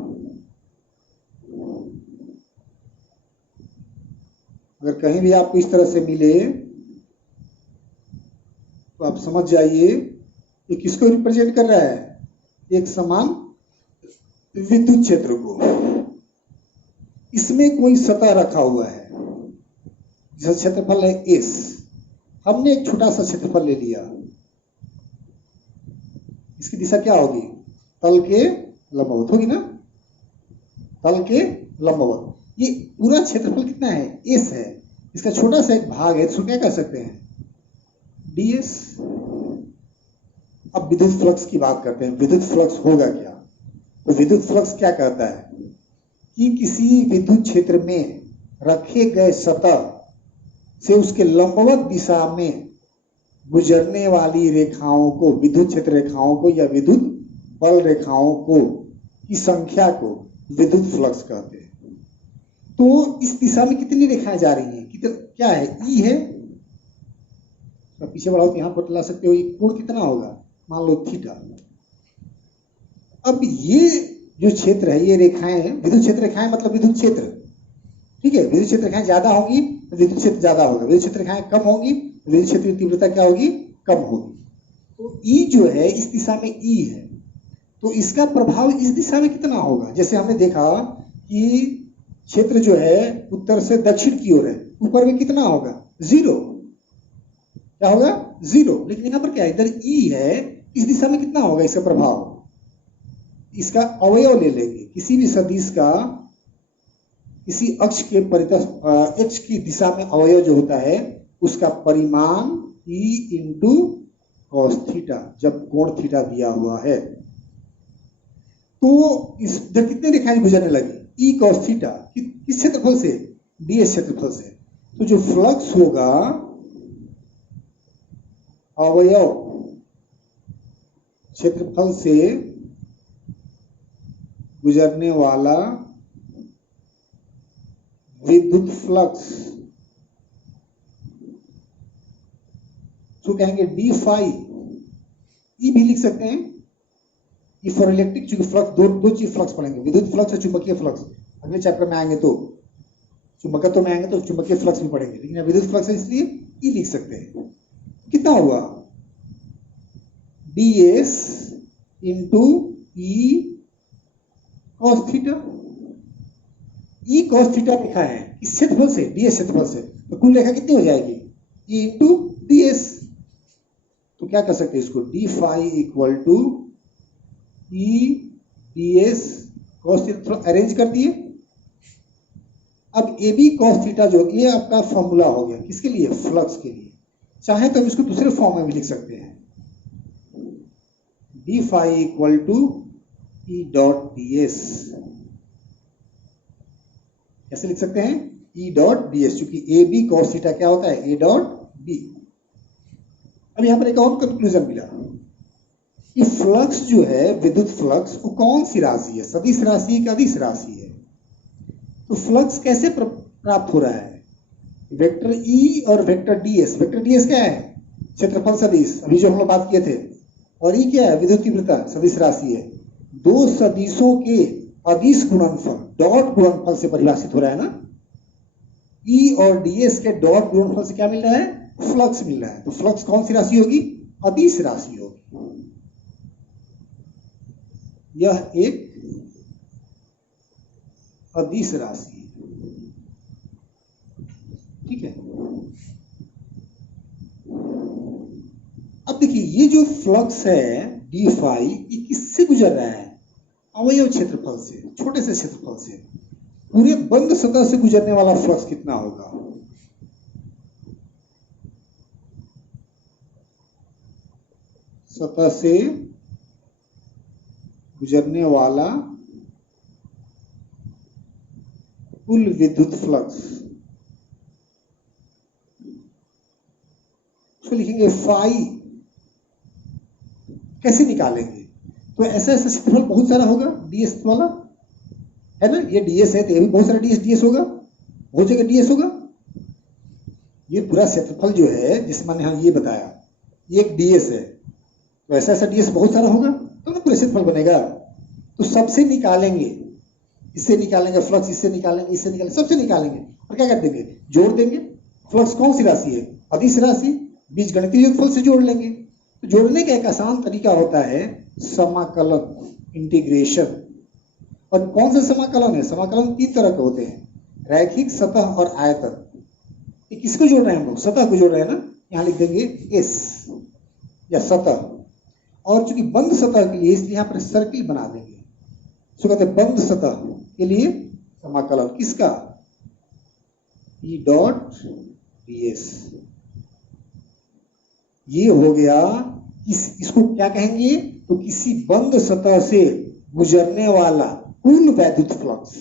अगर कहीं भी आपको इस तरह से मिले तो आप समझ जाइए ये किसको रिप्रेजेंट कर रहा है? एक समान विद्युत क्षेत्र को। इसमें कोई सतह रखा हुआ है जिसका क्षेत्रफल है S। हमने एक छोटा सा क्षेत्रफल ले लिया। इसकी दिशा क्या होगी? तल के लंबवत होगी ना, तल के लंबवत। ये पूरा क्षेत्रफल कितना है? S है। इसका छोटा सा एक भाग है, इसको क्या कह सकते हैं? ds। अब विद्युत फ्लक्स की बात करते हैं। विद्युत फ्लक्स होगा क्या? तो विद्युत फ्लक्स क्या कहता है कि किसी विद्युत क्षेत्र में रखे गए सतह से उसके लंबवत दिशा में गुजरने वाली रेखाओं को, विद्युत क्षेत्र रेखाओं को या विद्युत बल रेखाओं को की संख्या को विद्युत फ्लक्स कहते हैं। तो इस दिशा में कितनी रेखाएं जा रही हैं? क्या है? ई है। तो पीछे बढ़ाओ तो यहां पर ला सकते हो। ये कोण कितना होगा? मान लो थीटा। अब ये जो क्षेत्र है, ये रेखाएं हैं, विद्युत क्षेत्र रेखाएं मतलब विद्युत क्षेत्र, ठीक है। विद्युत क्षेत्र रेखाएं ज्यादा होगी तो विद्युत क्षेत्र ज्यादा होगा, विद्युत क्षेत्र रेखाएं कम होगी तो विद्युत क्षेत्र की तीव्रता क्या होगी? कम होगी। तो ई जो है इस दिशा में ई है, तो इसका प्रभाव इस दिशा में कितना होगा? जैसे हमने देखा कि क्षेत्र जो है उत्तर से दक्षिण की ओर है, ऊपर में कितना होगा? 0। क्या होगा? 0। लेकिन यहां पर क्या है? इधर ई है, इस दिशा में कितना होगा इसका प्रभाव? इसका अवयव ले लेंगे, किसी भी सदिश का किसी अक्ष के परितः x की दिशा में अवयव जो होता है उसका परिमाण e इंटू cos थीटा, जब कोण थीटा दिया हुआ है। तो इस जब कितने रेखाएं गुजरने लगी? e cos थीटा किस क्षेत्रफल से? ds क्षेत्रफल से। तो जो फ्लक्स होगा अवयव क्षेत्रफल से गुजरने वाला विद्युत फ्लक्स तो कहेंगे डी फाई। ई भी लिख सकते हैं। ई फॉर इलेक्ट्रिक, चूंकि फ्लक्स दो चीज फ्लक्स पढ़ेंगे, विद्युत फ्लक्स और चुंबकीय फ्लक्स। अगले चैप्टर में आएंगे तो चुंबकत्व में आएंगे तो चुंबकीय फ्लक्स भी पढ़ेंगे, लेकिन विद्युत फ्लक्स है इसलिए ई लिख सकते हैं। कितना हुआ? डी एस इंटू ई cos थीटा। ई cos थीटा लिखा है इस क्षेत्रफल से, ds क्षेत्रफल से, तो कुल रेखा कितनी हो जाएगी? E into ds। तो क्या कर सकते हैं इसको? D phi equal to E ds cos theta. थोड़ा अरेंज कर दिए। अब ए बी cos थीटा जो ये आपका फॉर्मूला हो गया किसके लिए? फ्लक्स के लिए। चाहे तो हम इसको दूसरे फॉर्म में भी लिख सकते हैं, D phi equal to E dot ds। कैसे लिख सकते हैं? ई डॉट ds, चूंकि ए बी cos थीटा क्या होता है? A dot B. अब यहां पर एक और कंक्लूजन मिला। ये फ्लक्स जो है विद्युत फ्लक्स वो कौन सी राशि है? सदिश राशि है कि अदिश राशि है? तो फ्लक्स कैसे प्राप्त हो रहा है? वेक्टर ई और वेक्टर ds। वेक्टर ds क्या है? क्षेत्रफल सदिश, अभी जो हम लोग बात किए थे। और ई क्या है? विद्युत तीव्रता, सदिश राशि है। दो सदिशों के अदिश गुणनफल, डॉट गुणनफल से परिभाषित हो रहा है ना। ई और ds के डॉट गुणनफल से क्या मिल रहा है? फ्लक्स मिल रहा है। तो फ्लक्स कौन सी राशि होगी? अदिश राशि होगी। यह एक अदिश राशि है, ठीक है। अब देखिए ये जो फ्लक्स है डी फाई, ये किससे गुजर रहा है? अवयव क्षेत्रफल से, छोटे से क्षेत्रफल से। पूरे बंद सतह से गुजरने वाला फ्लक्स कितना होगा? सतह से गुजरने वाला कुल विद्युत फ्लक्स, उसको लिखेंगे फाई। कैसे निकालेंगे? तो ऐसा ऐसा क्षेत्रफल बहुत सारा होगा डीएस वाला, है ना? ये डीएस है तो ये भी बहुत सारा डीएस डीएस होगा, बहुत जगह डीएस होगा। ये पूरा क्षेत्रफल जो है जिस मैंने यहाँ ये बताया, ये एक डीएस है, तो ऐसा ऐसा डीएस बहुत सारा होगा तो ना पूरा क्षेत्रफल बनेगा। तो सबसे निकालेंगे, इससे निकालेंगे फ्लक्स, इससे निकालेंगे, इससे निकालेंगे, सबसे निकालेंगे और क्या कर देंगे? जोड़ देंगे। फ्लक्स कौन सी राशि है? अदिश राशि, बीजगणितीय योगफल से जोड़ लेंगे। तो जोड़ने का एक आसान तरीका होता है समाकलन, इंटीग्रेशन। और कौन सा समाकलन है? समाकलन तीन तरह के होते हैं, रैखिक, सतह और आयतन। ये किसको जोड़ रहे हैं हम लोग? सतह को जोड़ रहे हैं ना, यहाँ लिख देंगे एस या सतह। और चूंकि बंद सतह के लिए इसलिए यहाँ पर सर्किल बना देंगे, सो कहते हैं बंद सतह के लिए समाकलन किसका? E dot DS. ये हो गया। इसको क्या कहेंगे? तो किसी बंद सतह से गुजरने वाला कुल वैद्युत फ्लक्स।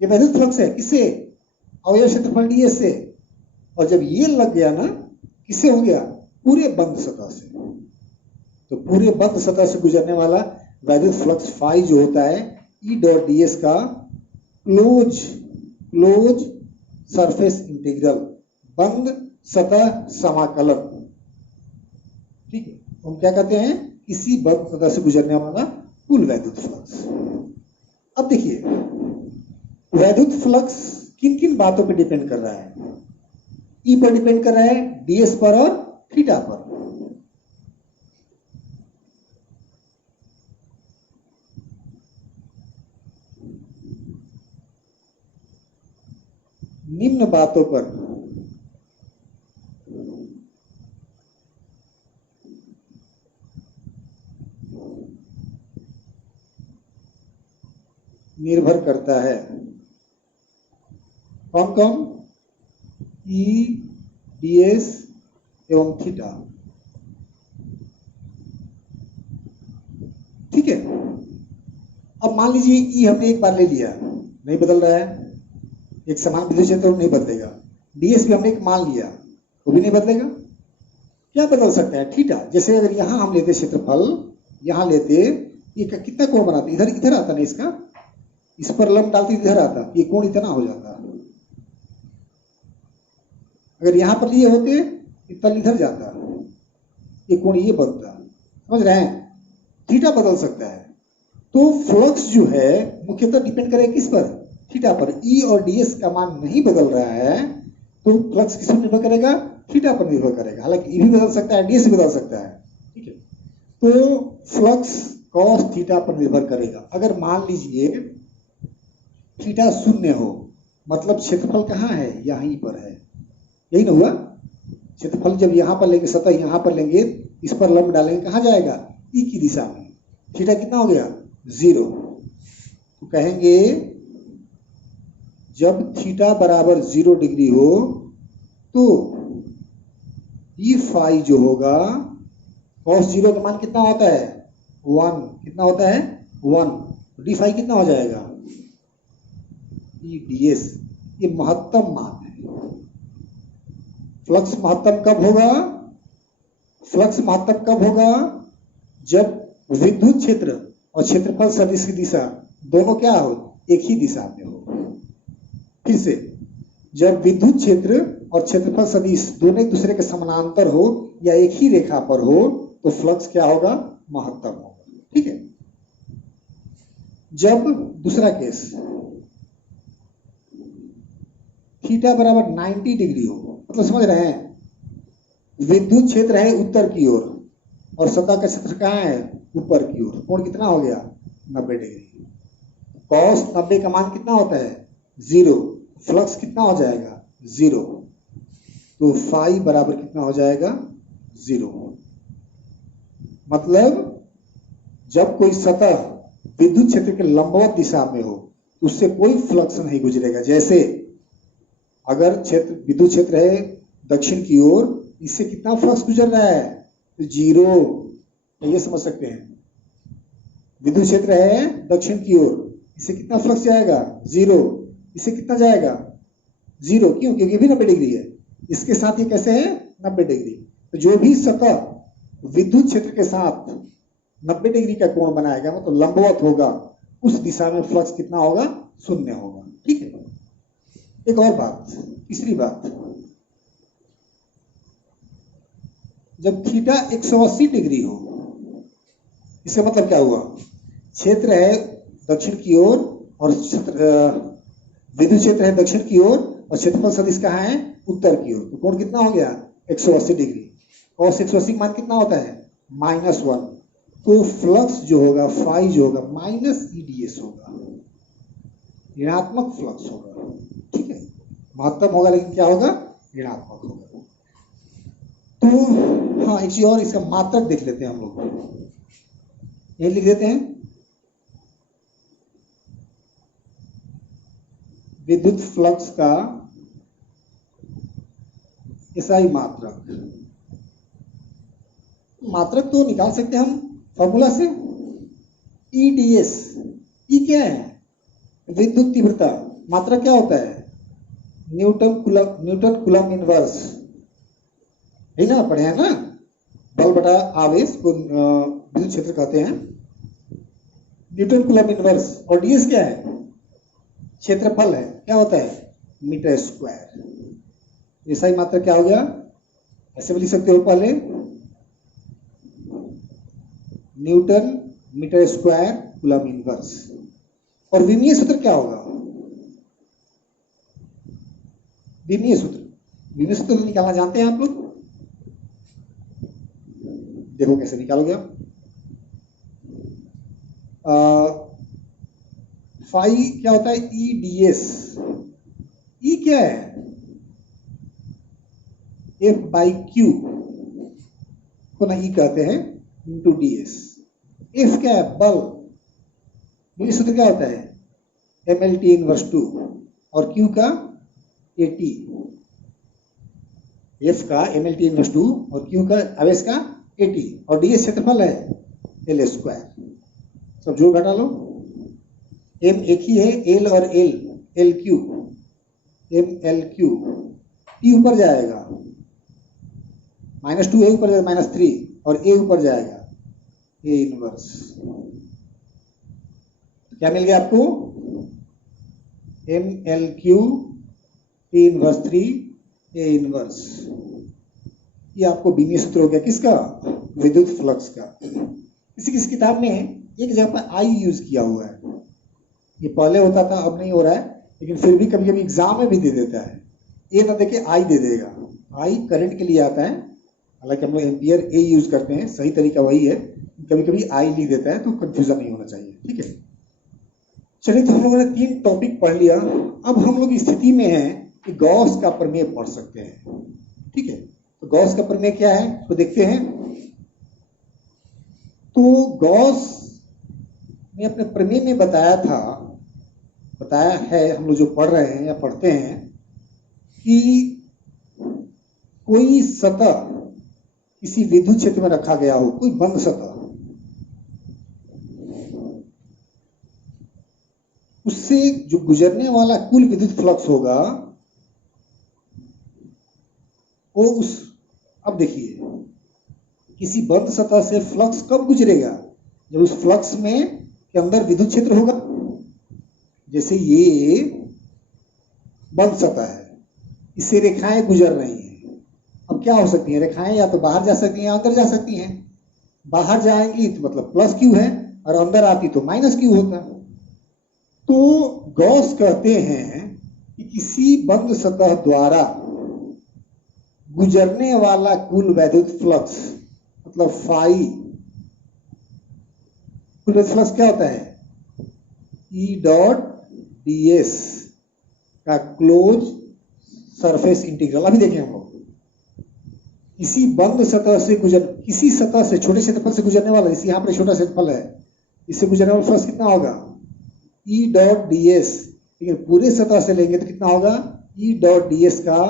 ये वैद्युत फ्लक्स है किससे? अवयव क्षेत्रफल डीएस से। और जब ये लग गया ना, किससे हो गया? पूरे बंद सतह से। तो पूरे बंद सतह से गुजरने वाला वैद्युत फ्लक्स फाई जो होता है ई डॉट डीएस का क्लोज सरफेस इंटीग्रल, बंद सतह समाकलन। ठीक है, हम क्या कहते हैं? किसी बंद सतह से गुजरने वाला कुल वैद्युत फ्लक्स। अब देखिए, वैद्युत फ्लक्स किन किन बातों पर डिपेंड कर रहा है? ई पर डिपेंड कर रहा है, डीएस पर और थीटा पर। निम्न बातों पर निर्भर करता है। कौन कौन? ई, डीएस एवं थीटा। ठीक है। अब मान लीजिए ई हमने एक बार ले लिया, नहीं बदल रहा है, एक समान विद्युत क्षेत्र नहीं बदलेगा। डीएस भी हमने एक मान लिया, वो भी नहीं बदलेगा। क्या बदल सकता है? थीटा। जैसे अगर यहां हम लेते क्षेत्रफल, यहां लेते, ये कितना कोण बनाते? इधर इधर आता ना, इसका इस पर लंब डालते इधर आता, ये कोण इतना हो जाता। अगर यहां पर लिए होते इतना इधर जाता, ये कोण ये बनता। समझ रहे हैं? थीटा बदल सकता है। तो फ्लक्स जो है मुख्यतः डिपेंड करेगा किस पर? थीटा पर। ई और डीएस का मान नहीं बदल रहा है तो फ्लक्स किस पर निर्भर करेगा? थीटा पर निर्भर करेगा। हालांकि ई भी बदल सकता है, डीएस भी बदल सकता है। ठीक है, तो फ्लक्स कॉस थीटा पर निर्भर करेगा। अगर मान लीजिए थीटा शून्य हो, मतलब क्षेत्रफल कहाँ है? यहीं पर है। यही ना हुआ? क्षेत्रफल जब यहां पर लेंगे, सतह यहां पर लेंगे, इस पर लंब डालेंगे, कहाँ जाएगा? ई की दिशा में। थीटा कितना हो गया? 0। तो कहेंगे जब थीटा बराबर 0 डिग्री हो तो डी फाई जो होगा, कॉस 0 का मान कितना होता है? 1। कितना होता है? 1। डी फाई कितना हो जाएगा? ई डीएस। ये महत्तम मान है। फ्लक्स महत्तम कब होगा? फ्लक्स महत्तम कब होगा? जब विद्युत क्षेत्र और क्षेत्रफल सदिश की दिशा दोनों क्या हो? एक ही दिशा में हो। फिर से, जब विद्युत क्षेत्र और क्षेत्रफल सदिश दोनों एक दूसरे के समानांतर हो या एक ही रेखा पर हो तो फ्लक्स क्या होगा? महत्तम होगा। ठीक है। जब दूसरा केस थीटा बराबर 90 डिग्री हो, मतलब समझ रहे हैं, विद्युत क्षेत्र है उत्तर की ओर और सतह का क्षेत्र कहाँ है? ऊपर की ओर। कोण कितना हो गया? 90 डिग्री। कॉस 90 का मान कितना होता है? 0। फ्लक्स कितना हो जाएगा? 0। तो फाई बराबर कितना हो जाएगा? 0। मतलब जब कोई सतह विद्युत क्षेत्र के लंबवत दिशा में हो तो उससे कोई फ्लक्स नहीं गुजरेगा। जैसे अगर क्षेत्र विद्युत क्षेत्र है दक्षिण की ओर, इससे कितना फ्लक्स गुजर रहा है? तो 0। ये समझ सकते हैं। विद्युत क्षेत्र है दक्षिण की ओर, इससे कितना फ्लक्स जाएगा? 0। इससे कितना जाएगा? 0। क्यों? क्योंकि ये भी 90 डिग्री है। इसके साथ ये कैसे है? 90 डिग्री। तो जो भी सतह विद्युत क्षेत्र के साथ 90 डिग्री का कोण बनाएगा, मतलब तो लंबवत होगा, उस दिशा में फ्लक्स कितना होगा? 0 होगा। ठीक है। एक और बात, तीसरी बात, जब थीटा 180 डिग्री हो, इसका मतलब क्या हुआ? क्षेत्र है दक्षिण की ओर और विद्युत क्षेत्र है दक्षिण की ओर और क्षेत्रफल सदिश कहाँ है? उत्तर की ओर। तो कोण कितना हो गया? 180 डिग्री। cos 180 मान कितना होता है? -1। तो फ्लक्स जो होगा, फाई जो होगा, -EDS होगा, ऋणात्मक फ्लक्स होगा। ठीक है, महत्तम होगा लेकिन क्या होगा? ऋणात्मक होगा। तो हाँ, एक चीज और, इसका मात्रक देख लेते हैं हम लोग। ये लिख देते हैं, विद्युत फ्लक्स का एसआई मात्रक। मात्रक तो निकाल सकते हैं हम फॉर्मूला से, EDS। ई क्या है? विद्युत तीव्रता। मात्रक क्या होता है? न्यूटन कूलम इनवर्स, है ना? पढ़े हैं ना? बल बटा आवेश को विद्युत क्षेत्र कहते हैं, न्यूटन कूलम इनवर्स। और डीएस क्या है? क्षेत्रफल है। क्या होता है? Metre square. ऐसा ही मात्रक क्या हो गया? ऐसे भी लिख सकते हो, पहले newton metre square coulomb inverse. और विमीय सूत्र क्या होगा? विमीय सूत्र निकालना जानते हैं आप लोग? देखो कैसे निकालोगे आप। फाई क्या होता है? EDS। ई क्या है? F/Q को नहीं कहते हैं, इंटू DS। F क्या है? बल। विमीय सूत्र क्या होता है? MLT इनवर्स 2 और Q का AT। F का MLT इनवर्स 2 और Q का आवेश का AT और DS क्षेत्रफल है L स्क्वायर। सब जोड़ घटा लो। M एक ही है, L और L, LQ, MLQ। T ऊपर जाएगा, -2 A ऊपर जाएगा, -3, और A ऊपर जाएगा, A इनवर्स। क्या मिल गया आपको? MLQ, T inverse 3, A inverse. ये आपको विमीय सूत्र हो गया। किसका? विद्युत फ्लक्स का। किसी किसी किताब में एक जगह पर आई यूज किया हुआ है। ये पहले होता था, अब नहीं हो रहा है, लेकिन फिर भी कभी कभी एग्जाम में भी दे देता है। ए ना देके आई दे देगा। आई करंट के लिए आता है, हालांकि हम लोग एम्पियर ए यूज करते हैं, सही तरीका वही है। कभी कभी आई लिख देता है, तो कंफ्यूजन नहीं होना चाहिए। ठीक है, चलिए, तो हम लोगों ने 3 टॉपिक पढ़ लिया। अब हम लोग स्थिति में हैं कि गॉस का प्रमेय पढ़ सकते हैं। ठीक है, तो गॉस का प्रमेय क्या है तो देखते हैं। तो गॉस ने अपने प्रमेय में बताया है, हम लोग जो पढ़ रहे हैं या पढ़ते हैं, कि कोई सतह किसी विद्युत क्षेत्र में रखा गया हो, कोई बंद सतह, उससे जो गुजरने वाला कुल विद्युत फ्लक्स होगा वो अब देखिए, किसी बंद सतह से फ्लक्स कब गुजरेगा? जब उस फ्लक्स में के अंदर विद्युत क्षेत्र होगा। जैसे ये बंद सतह है, इससे रेखाएं गुजर रही हैं। अब क्या हो सकती हैं? रेखाएं या तो बाहर जा सकती हैं या अंदर जा सकती हैं। बाहर जाएंगी तो मतलब प्लस क्यू है, और अंदर आती तो माइनस क्यू होता। तो गॉस कहते हैं कि किसी बंद सतह द्वारा गुजरने वाला कुल वैद्युत फ्लक्स, मतलब फाई, कुल वैद्युत फ्लक्स क्या होता है? E.ds का क्लोज सरफेस इंटीग्रल। अभी देखें हम लोग, किसी बंद सतह से किसी सतह से छोटे क्षेत्रफल से गुजरने वाला, जैसे यहाँ पर छोटा क्षेत्रफल है, इससे गुजरने वाला फ्लक्स कितना होगा? ई डॉट डी एस, लेकिन पूरे सतह से लेंगे तो कितना होगा, ई डॉट डी एस का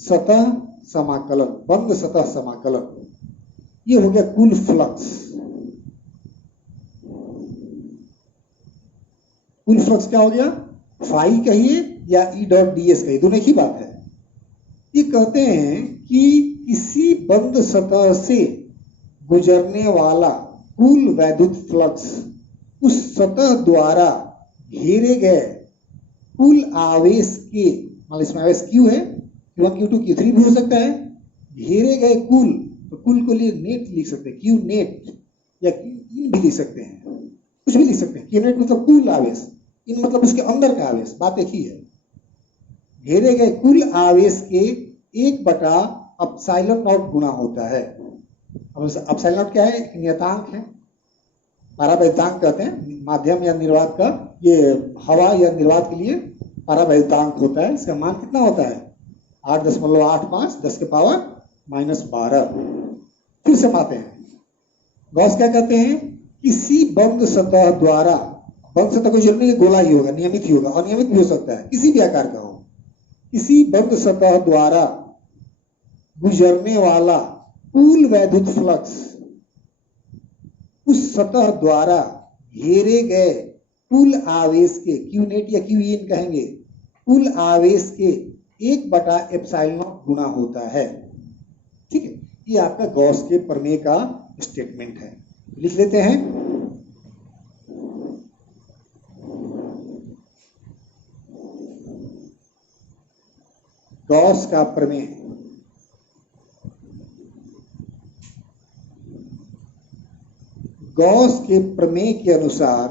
सतह समाकलन, बंद सतह समाकलन, ये हो गया कुल फ्लक्स। कुल फ्लक्स क्या हो गया, फाई कहिए या ई डॉट डी एस कहिए, दोनों एक ही बात है। ये कहते हैं कि किसी बंद सतह से गुजरने वाला कुल वैद्युत फ्लक्स उस सतह द्वारा घेरे गए कुल आवेश के, मान इसमें आवेश Q है, Q1 Q2 Q3 भी हो सकता है, घेरे गए कुल, तो कुल को लिए नेट लिख सकते हैं, Q नेट या Q इन भी लिख सकते हैं, कुछ भी लिख सकते हैं। Q नेट मतलब कुल आवेश, इन मतलब उसके अंदर का आवेश, बात एक ही है। घेरे गए कुल आवेश के 1/ε0 गुणा होता है। अब ε0 क्या है, एक नियतांक है, पारावैद्युतांक कहते हैं, माध्यम या निर्वात का, ये हवा या निर्वात के लिए पारावैद्युतांक होता है। इसका मान कितना होता है, 8.85 10 के पावर -12। फिर से पाते हैं, गॉस क्या कहते हैं, किसी बंद सतह द्वारा, बंद सतह को जरूरी नहीं गोला ही होगा, नियमित ही होगा, अनियमित भी हो सकता है, किसी भी आकार का हो, किसी बंद सतह द्वारा गुजरने वाला कुल वैद्युत फ्लक्स उस सतह द्वारा घेरे गए कुल आवेश के, क्यू नेट या क्यू इन कहेंगे, कुल आवेश के 1/ε0 गुणा होता है। ठीक है, ये आपका गॉस के प्रमेय का स्टेटमेंट है, लिख लेते हैं। गॉस का प्रमेय, गॉस के प्रमेय के अनुसार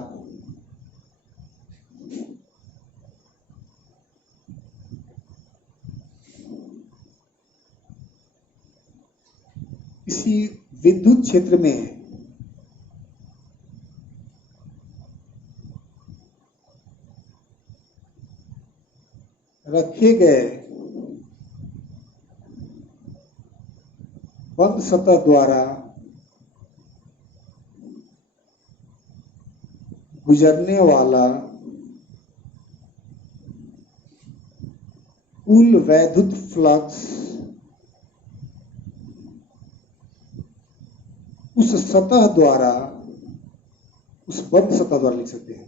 किसी विद्युत क्षेत्र में रखे गए बंद सतह द्वारा गुजरने वाला कुल वैद्युत फ्लक्स उस सतह द्वारा, उस बंद सतह द्वारा लिख सकते हैं,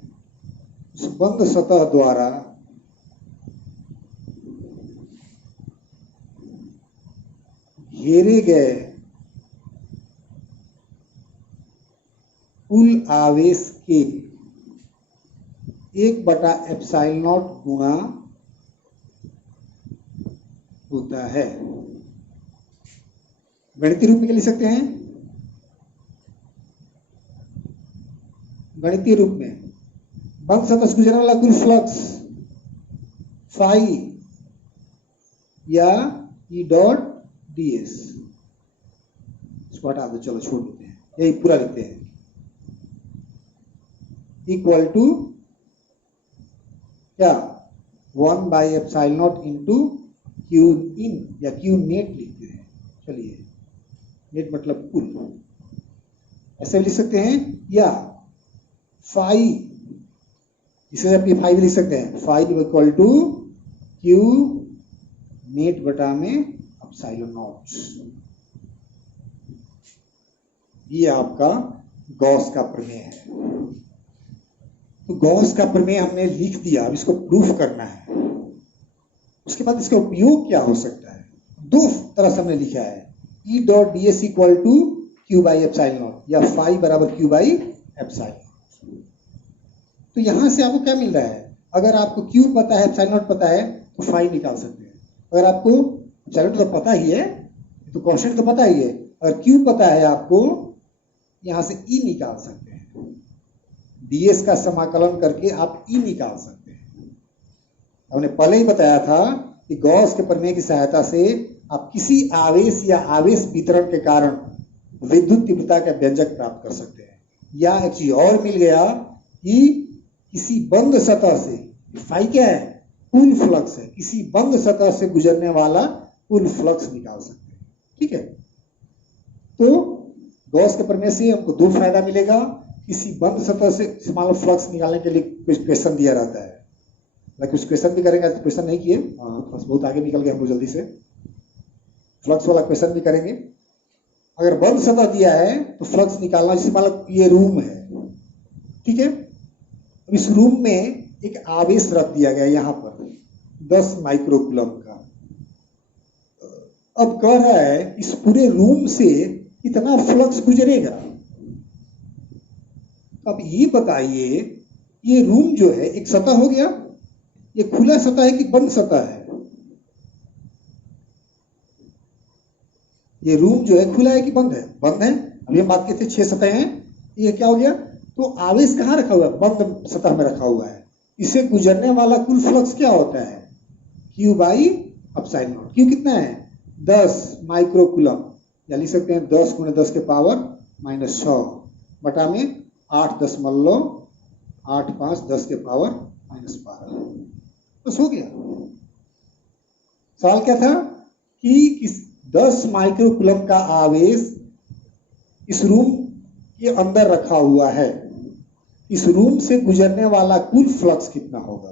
उस बंद सतह द्वारा घेरे गए कुल आवेश के 1/ε0 गुणा होता है। गणितीय रूप में क्या लिख सकते हैं, गणितीय रूप में बंद सतह से गुजरने वाला कुल फ्लक्स फाई या ई डॉट डी एस, इसको हटा दो, चलो छोड़ देते हैं, यही पूरा लिखते हैं, इक्वल टू क्या 1/ε0 इंटू क्यू इन या क्यू नेट लिखते हैं। चलिए, नेट मतलब कुल, ऐसे भी लिख सकते हैं, या फाई, इसे आप फाई भी लिख सकते हैं, phi equal to Q net बटा में ε0। ये आपका गॉस का प्रमेय है। तो गॉस का प्रमेय हमने लिख दिया, अब इसको प्रूफ करना है। उसके बाद इसका उपयोग क्या हो सकता है, दो तरह से हमने लिखा है, E dot D S equal to Q by ε0 या फाई बराबर क्यू बाई ε0। तो यहां से आपको क्या मिल रहा है, अगर आपको क्यू पता है, ε0 पता है, तो फाई निकाल सकते हैं। अगर आपको ε0 तो पता ही है, तो क्वेश्चन तो पता ही है, अगर क्यू पता है आपको, यहां से ई निकाल सकते हैं, डीएस का समाकलन करके आप ई निकाल सकते हैं। हमने पहले ही बताया था कि गॉस के प्रमेय की सहायता से आप किसी आवेश या आवेश वितरण के कारण विद्युत तीव्रता का व्यंजक प्राप्त कर सकते हैं। या एक चीज और मिल गया कि किसी बंद सतह से, फाई क्या है, कुल फ्लक्स है, किसी बंद सतह से गुजरने वाला कुल फ्लक्स निकाल सकते हैं। ठीक है, तो गॉस के प्रमेय से हमको दो फायदा मिलेगा किसी बंद सतह से मान लो फ्लक्स निकालने के लिए कुछ क्वेश्चन दिया रहता है, कुछ क्वेश्चन भी करेंगे, क्वेश्चन नहीं किए, बस बहुत आगे निकल गए हम लोग जल्दी से। फ्लक्स वाला क्वेश्चन भी करेंगे। अगर बंद सतह दिया है तो फ्लक्स निकालना, जैसे मान लो ये रूम है, ठीक है, अब इस रूम में एक आवेश रख दिया गया यहाँ पर 10 माइक्रोकूलम का। अब कह रहा है इस पूरे रूम से कितना फ्लक्स गुजरेगा। अब ये बताइए, ये रूम जो है एक सतह हो गया, ये खुला सतह है कि बंद सतह है? ये रूम जो है खुला है कि बंद है? बंद है। अभी हम बात करते 6 सतह हैं, ये क्या हो गया? तो आवेश कहाँ रखा हुआ है? बंद सतह में रखा हुआ है। इसे गुजरने वाला कुल फ्लक्स क्या होता है? Q by epsilon not. Q कितना है? 10 माइक्रोकूलम, या लिख सकते हैं 10 × 10 के पावर -6 बटा में 8.85 10 के पावर -12। बस हो गया। सवाल क्या था कि 10 माइक्रोकूलम का आवेश इस रूम के अंदर रखा हुआ है, इस रूम से गुजरने वाला कुल फ्लक्स कितना होगा?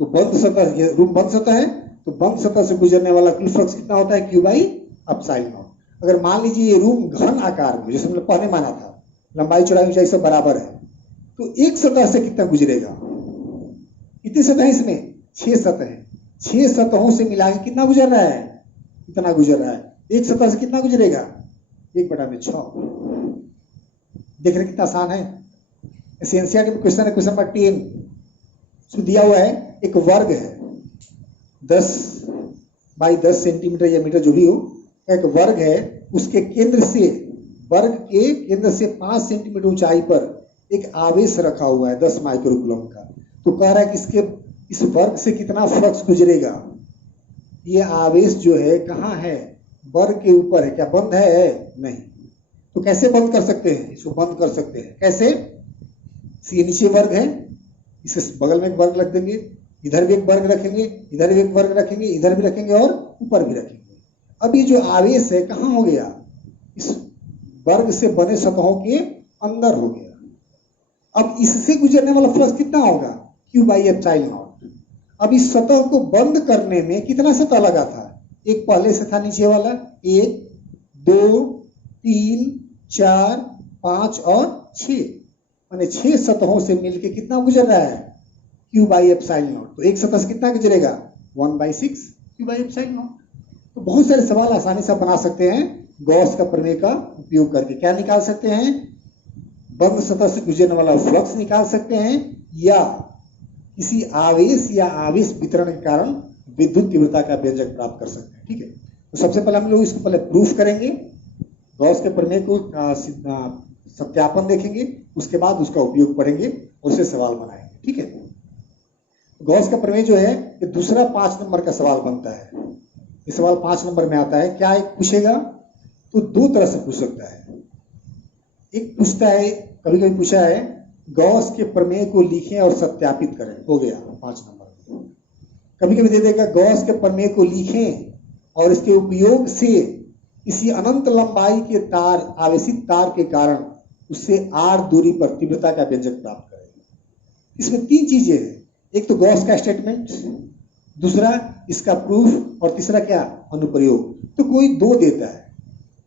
तो बंद सतह, ये रूम बंद सतह है, तो बंद सतह से गुजरने वाला कुल फ्लक्स कितना होता है? Q by epsilon not. अगर मान लीजिए ये रूम घन आकार में, जैसे हमने पहले माना था, लंबाई चौड़ाई ऊंचाई सब बराबर है, तो एक सतह से कितना गुजरेगा? कितनी सतह है इसमें? 6 सतह है। 6 सतहों से मिला के कितना गुजर रहा है? कितना गुजर रहा है? एक सतह से कितना गुजरेगा? 1/6। देख रहे कितना आसान है। एनसीईआरटी में क्वेश्चन है, क्वेश्चन नंबर 10, उसमें दिया हुआ है एक वर्ग है 10 बाई 10 सेंटीमीटर या मीटर जो भी हो, एक वर्ग है, उसके केंद्र से, वर्ग के केंद्र से 5 सेंटीमीटर ऊंचाई पर एक आवेश रखा हुआ है 10 माइक्रोकूलम का। तो कह रहा है कि इसके इस वर्ग से कितना फ्लक्स गुजरेगा। ये आवेश जो है कहाँ है? वर्ग के ऊपर है। क्या बंद है? नहीं। तो कैसे बंद कर सकते हैं? इसको बंद कर सकते हैं कैसे? ये नीचे वर्ग है, इसके बगल में एक वर्ग रख देंगे, इधर भी एक वर्ग रखेंगे, इधर भी एक वर्ग रखेंगे, इधर भी रखेंगे और ऊपर भी रखेंगे। अब ये जो आवेश है कहाँ हो गया? इस वर्ग से बने सतहों के अंदर हो गया। अब इससे गुजरने वाला फ्लक्स कितना होगा? Q by epsilon not. अब इस सतह को बंद करने में कितना सतह लगा था? एक पहले से था नीचे वाला, 1 2 3 4 5 और 6, माने 6 सतहों से मिलके कितना गुजर रहा है? Q by epsilon not. तो एक सतह से कितना गुजरेगा? 1/6 Q बाई एप्सिलॉन नॉट। तो बहुत सारे सवाल आसानी से बना सकते हैं गॉस का प्रमेय का उपयोग करके। क्या निकाल सकते हैं? बंद सतह से गुजरने वाला फ्लक्स निकाल सकते हैं, या किसी आवेश या आवेश वितरण के कारण विद्युत तीव्रता का व्यंजक प्राप्त कर सकते हैं। ठीक है, तो सबसे पहले हम लोग इसको पहले प्रूफ करेंगे, गॉस के प्रमेय को सत्यापन देखेंगे, उसके बाद उसका उपयोग पढ़ेंगे, उससे सवाल बनाएंगे। ठीक है, गॉस का प्रमेय जो है ये दूसरा 5 नंबर का सवाल बनता है। ये सवाल 5 नंबर में आता है। क्या एक पूछेगा तो 2 तरह से पूछ सकता है। एक पूछता है, कभी कभी पूछा है गॉस के प्रमेय को लिखें और सत्यापित करें, हो गया 5 नंबर। कभी कभी दे देगा गॉस के प्रमेय को लिखें और इसके उपयोग से किसी अनंत लंबाई के तार, आवेशित तार के कारण उससे r दूरी पर तीव्रता का व्यंजक प्राप्त करें। इसमें 3 चीजें हैं, एक तो गॉस का स्टेटमेंट, दूसरा इसका प्रूफ, और तीसरा क्या? अनुप्रयोग। तो कोई 2 देता है,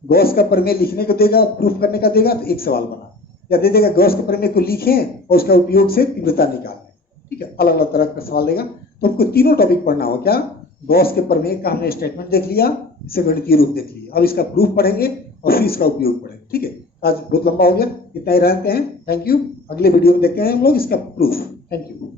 गॉस का प्रमेय लिखने को देगा, प्रूफ करने का देगा, तो एक सवाल बना, या दे देगा गॉस के प्रमेय को लिखें और उसका उपयोग से तीव्रता निकालें। ठीक है, अलग अलग तरह का सवाल देगा। तो हमको तीनों टॉपिक पढ़ना हो। क्या? गॉस के प्रमेय का हमने स्टेटमेंट देख लिया, इसे गणितीय रूप देख लिया, अब इसका प्रूफ पढ़ेंगे और फिर इसका उपयोग पढ़ेंगे। ठीक है, आज बहुत लंबा हो गया, इतना ही रहते हैं। Thank you. अगले वीडियो में देखते हैं हम लोग इसका प्रूफ। Thank you.